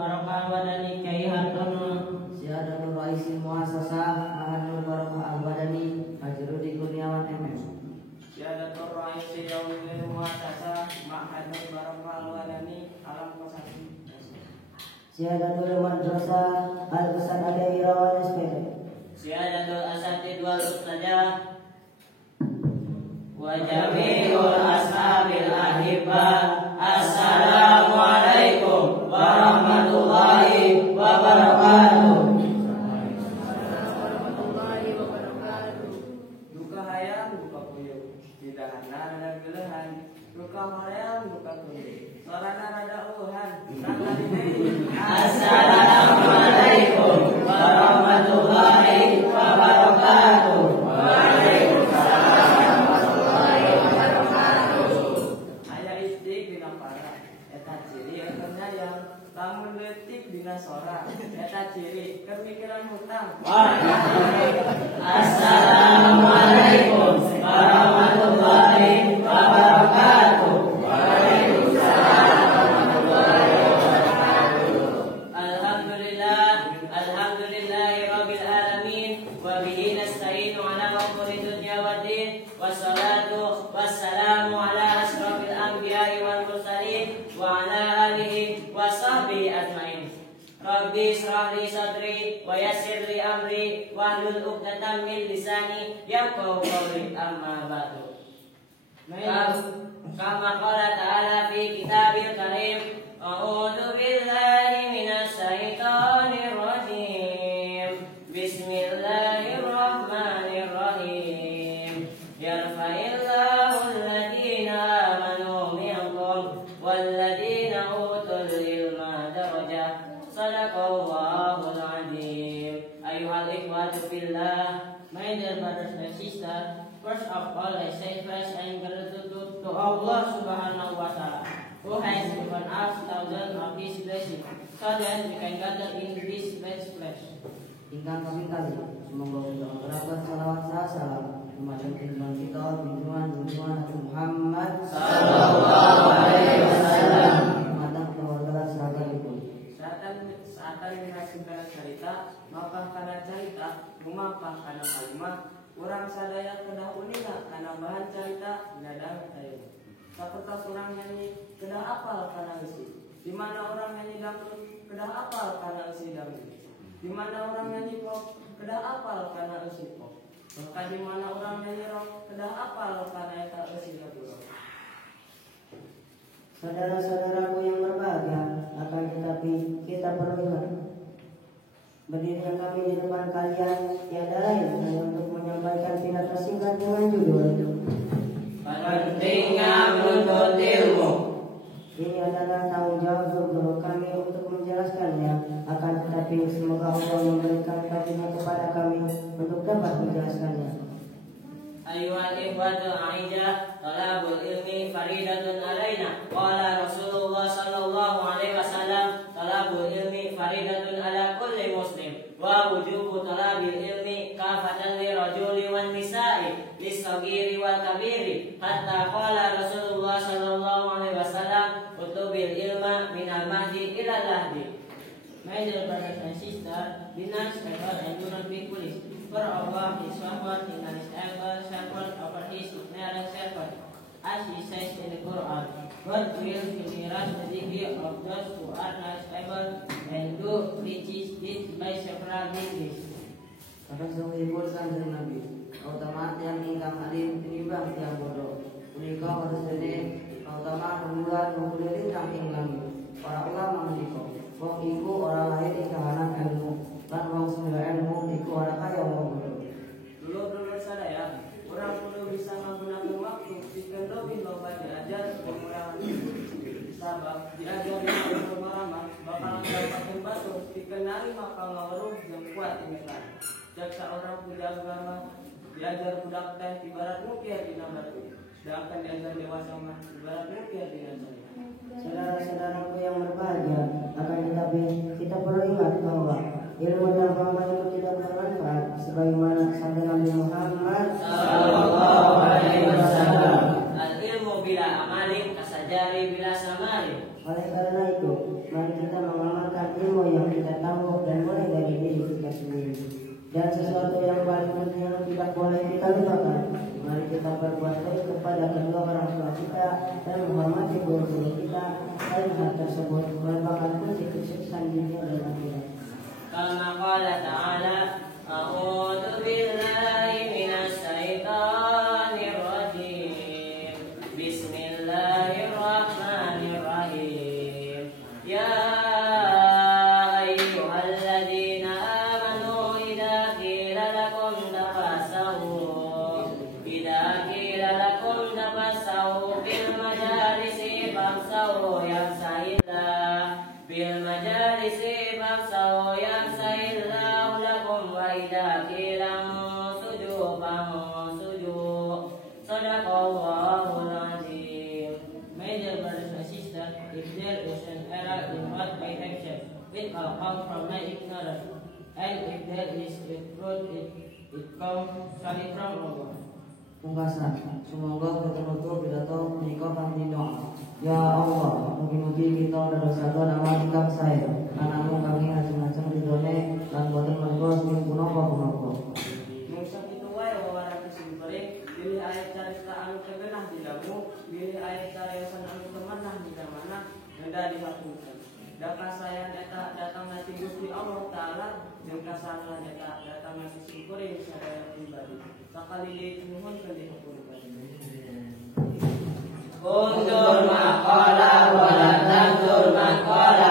barakah wadani Kyai Hartono. Siyadatul Raisil Muassasah Mahanul Barakah Al-Badani Haji Rudi Kurniawan MM. Siyadatul Raisil Yaumil Muassasah Mahanul Barakah Al-Badani Alam Kosasi. Siyadatul Madrasah Al-Qusan Adawi Rawan SPT. Siyadatul Asatid wal Ustadzah wa jami'ul ashabil ahibbah. Assalamualaikum warahmatullahi wabarakatuh. Duka hayang duka puyuh, didahana rada gelehan, duka hoream duka kuning, sorana rada uhan. Assalamualaikum warahmatullahi wabarakatuh. Lamun letik dina sora, eta ciri kemikiran hutang. Assalamualaikum warahmatullahi wabarakatuh. Waalaikumsalam warahmatullahi wabarakatuh. Alhamdulillahirabbil alamin wa bihi nasta'inu ala umuri dunya waddin. Wassalatu wassalamu ala asrofil anbiya'i wal mursalin wa ala alihi wa sahbihi ajmain. Rabbi shrah li sadri wa yassir li amri wahlul 'uqdatam min lisani yafqahu qawli. Amma ba'du. Kama qala ta'ala fi kitabil karim, a'udzu billahi minasy syaithanir rajim. Bismillahirrahmanirrahim. Yarfa'illahu alladhina amanu minkum walladhina utul ilma darajat. Sadaqallahul azim. Ayyuhal ikhwatu fillah, my dear brothers and sisters, first of all I say praise and gratitude to Allah Subhanahu wa Ta'ala, who has given us thousands of His blessings, so that we can gather in this blessed place. Ingkang kami kali, semoga kita mengucapkan salawat salam kepada junjungan kita, junjungan Muhammad sallallahu alaihi wasallam. Mata keluarga sahabat itu. Saatan menasibkan cerita, maka karena cerita, rumah karena kalimat, orang sadaya kedah unika karena bahan cerita nadang tayo. Sapertos orang nyanyi kedah apal karena isi. Di mana orang nyanyi dangdut kedah apal karena isi dangdut. Di mana orang nyanyi pop kedah apal karena isi pop. Maka di mana orang nyanyi rock kedah apal karena eta isi rock. Saudara-saudaraku yang berbahagia, akan tetapi kita perlu ingat, berdirinya kami di depan kalian tiada lain hanya untuk menyampaikan pidato singkat dengan judul Pentingnya menuntut ilmu. Ini adalah tanggung jawab guru kami untuk menjelaskannya. Akan tetapi semoga Allah memberikan karunia kepada kami untuk dapat menjelaskannya. Ayuhal ikhwatu a'idha, talabul ilmi faridatun alaina. Qala Rasulullah sallallahu alaihi wasallam, talabul ilmi faridatun ala kulli muslim. Wa wujubu talabil ilmi kafatan li rajuli wan nisa'i, lis-saghiri wal kabiri. Hatta qala Rasulullah sallallahu alaihi wasallam, utubil ilma minal mahdi ila lahdi. My dear brothers and sisters, be nice, and do not be foolish. For Allah is sovereign in His able shepherd over His ignorant servant. As He says in the Quran, God will encourage the degree of those who are not able and do riches deeds by several degrees. Kata sungguh kanjeng Nabi, utama yang ingkang alim tinimbang tiang bodoh. Punika harus dene utama rembulan mengulir ingkang ing langit. Para ulama menika, wong iku ora lahir ing kahanan ilmu. Lan wong sing ilmu iku ora kaya wong bodoh. Dulu sadaya, orang kudu bisa menggunakan waktu jika lebih loba diajar pengurangan sabab diajar dengan pemahaman bakal mendapatkan batu dikenali maka ngaruh yang kuat iman. Jaksa orang puja agama diajar budak teh ibarat nukir di batu, sedangkan diajar dewasa mah ibarat nukir di sana. Saudara-saudaraku yang berbahagia, akan tetapi kita perlu ingat bahwa ilmu dan pengalaman itu tidak bermanfaat sebagaimana sabda Nabi Muhammad sallallahu alaihi wasallam. Al-ilmu bila amalin kasajari bila samari. Oleh karena itu, mari kita mengamalkan kalimat tersebut merupakan kunci kesuksesan dunia dan akhirat. Kama qala ta'ala, a'udzu billahi minasy syaithanir rajim. Bismillahirrahmanirrahim. Ya ayyuhalladzina amanu idza qila lakum tafassahu bil majalisi famsahu yafsahillahu lakum wa idza qila ansuju fansuju. Sadaqallahul azim. My dear brothers and sisters, if there is an error in what I have said, it will come from my ignorance, and if there is a truth, it comes from Allah. Pungkasan, semoga betul-betul pidato menikah kami doa. Ya Allah, mugi-mugi kita dosa-dosa nama kita saya, karena kami macam-macam ridhone dan boten menggos ning punapa-punapa. Mungkin itu wae wawaran kesimpulan, pilih ayat cerita anu kegenah di damu, pilih ayat cerita anu kemenah di mana, hendak dilakukan. Daka saya datang nanti Gusti Allah Ta'ala, dan kasana datang nanti simpulan saya pribadi. Sakali dinuhun ke dihukumkan. Undur maqala wa la tandur maqala.